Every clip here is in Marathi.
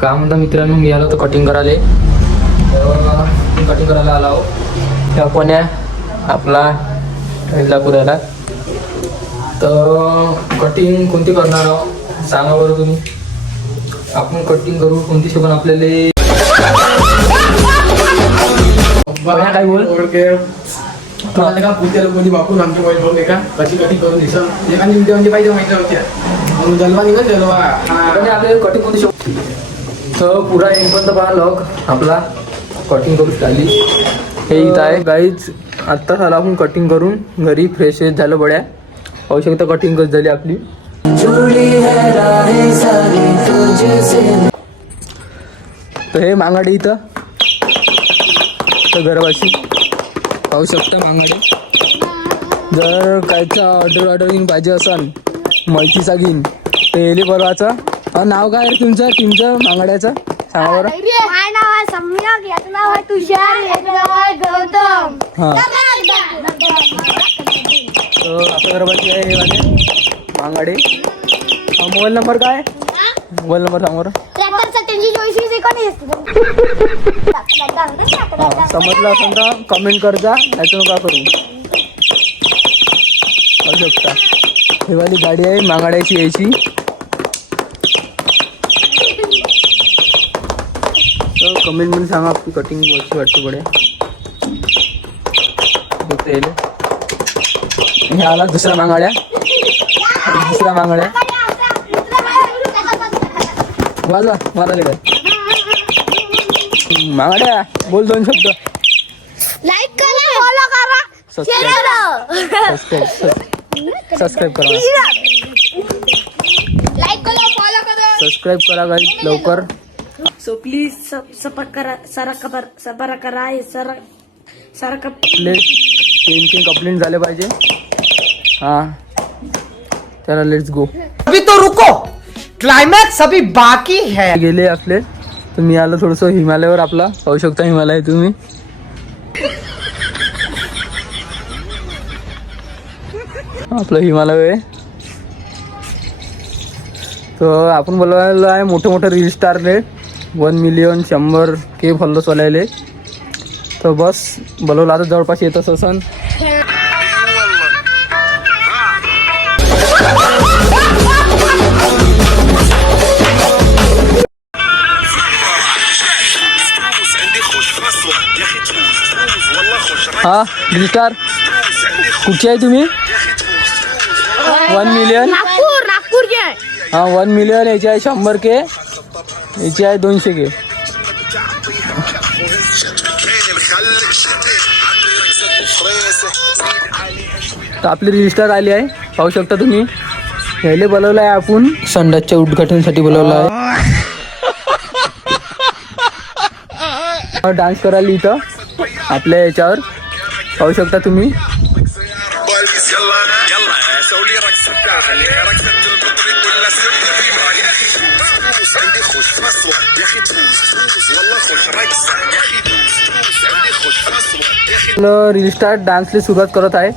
काय म्हणता मित्रांनो, मी आलो तर कटिंग करायला आलो. ह्या कोण आहे आपला इंदापुराला. तर कटिंग कोणती करणार आहो सांगा बरं तुम्ही. आपण कटिंग करू कोणती शिकून आपल्याला काय बोल तुम्हाला का पुढच्या लोकांनी वापरून आमच्या मोबाईल बघ का कशी कटिंग करून दिसं एखादी व्हिडिओ म्हणजे पाहिजे माहिती होत्या म्हणून जलवा निघा जलवा आपल्याला कटिंग कोणती शिकू. तर पुरा एंडपर्यंत पहा लॉक आपला कटिंग करून झाली. हे इथं आहे गाईज. आत्ताच आला आपण कटिंग करून घरी फ्रेश झालं बड्या. पाहू शकता कटिंग कशी झाली आपली. तर हे मांगाडे इथं तर घरवाशी पाहू शकता मांगाडे. जर कायचा ऑर्डर घेऊन पाहिजे असाल माहितीचा घेईन तर येले परवाचं. नाव काय आहे तुमचं टीमचं मांगाड्याचं सांगा बरं. माझं नाव आहे सम्यक, याचं नाव आहे तुषार, याचं नाव आहे गौतम. हां तर आपल्या घरवाशी आहे हे वाले मांगाडे. मोबाईल नंबर काय मोबाईल नंबर सांगा बरं. 73 समजलं असेल तर कमेंट करजा, याचं नका करू. पाहू शकता ही वाली गाडी आहे मांगाड्याची यायची. तर कमेंटमध्ये सांगा आपली कटिंग कशी वाटते बड्या. हे आला दुसरा मांगाड्या. वाजवा मारायला काय मांगाड्या बोल 2 शब्द. लाईक करा, फॉलो करा, सबस्क्राईब करा. लाईक करा, फॉलो करा, सबस्क्राईब करा गाईस लवकर. सो प्लीज सबर करा, सबर करा, आपले 3 कंप्लेंट झाले पाहिजे. हां चला लेट्स गो. अभी तो रुको, क्लाइमॅक्स अभी बाकी है. गेले आपले. तर मी आलो थोडंसं हिमालयावर आपला. पाहू शकता हिमालय तुम्ही. आपलं हिमालय आहे. तर आपण बोलवायला आहे मोठे रील स्टारले 1 मिलियन 100K फॉलोअर्स वाल्याले. तर बस बोलवलं आता जवळपास येतच असन. हा रील स्टार कुठचे आहे तुम्ही. 1 मिलियन नागपूरचे आहे. हां 1 मिलियन याची आहे 100K, याची आहे 200K. तर आपली रील स्टार आली आहे पाहू शकता तुम्ही. यायला बोलवलं आहे आपण संडासच्या उद्घाटनासाठी बोलवलं आहे. डान्स करायला इथं आपल्या याच्यावर पाहू शकता तुम्ही. रील स्टार डान्सला सुरुवात करत आहे.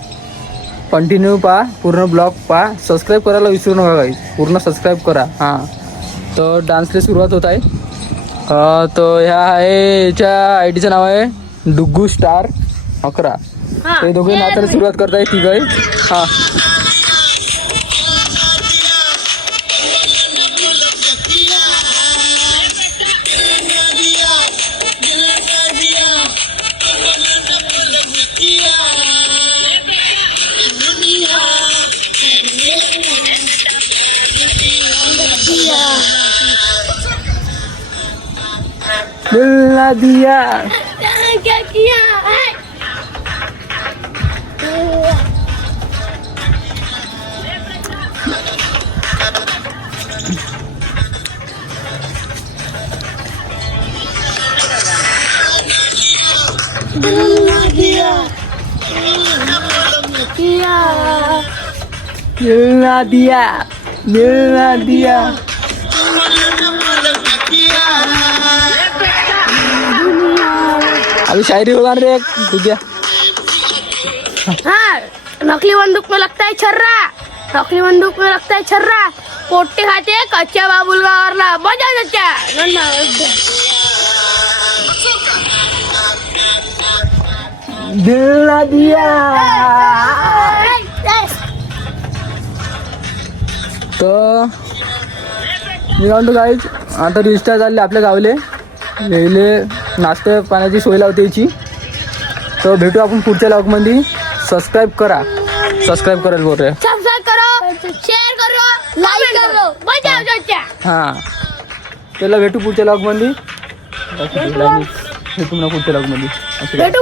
कंटिन्यू पहा, पूर्ण ब्लॉग पहा. सबस्क्राईब करायला विसरू नका काही, पूर्ण सबस्क्राईब करा. हां तर डान्सला सुरुवात होत आहे. तर ह्या आहे याच्या आयडीचं नाव आहे डुग्गू स्टार 11. ते दोघे नाचायला सुरुवात करत आहे तिघे. हां दिल दिया क्या किया है? दिया. अभी शायरी होगा रे तुझ्या. हाँ, नकली बंदूक में लगता है छर्रा, नकली बंदूक में लगता है छर्रा. पोट्टे खाते कच्च्या बाबुल गावरला. मजा दिल ना दिया. तर मी काय म्हणतो गाईज, आता रिस्टार झाले आपल्या गावले यायले नाश्ता पाण्याची सोय लावते याची. तर भेटू आपण पुढच्या लॉगमध्ये. सबस्क्राईब करायला बोल रे. सबस्क्राइब करो, शेअर करो, लाईक करो, बजाव जोच्या. हां, त्याला भेटू पुढच्या लॉगमध्ये. भेटू ना पुढच्या लॉगमध्ये. भेटू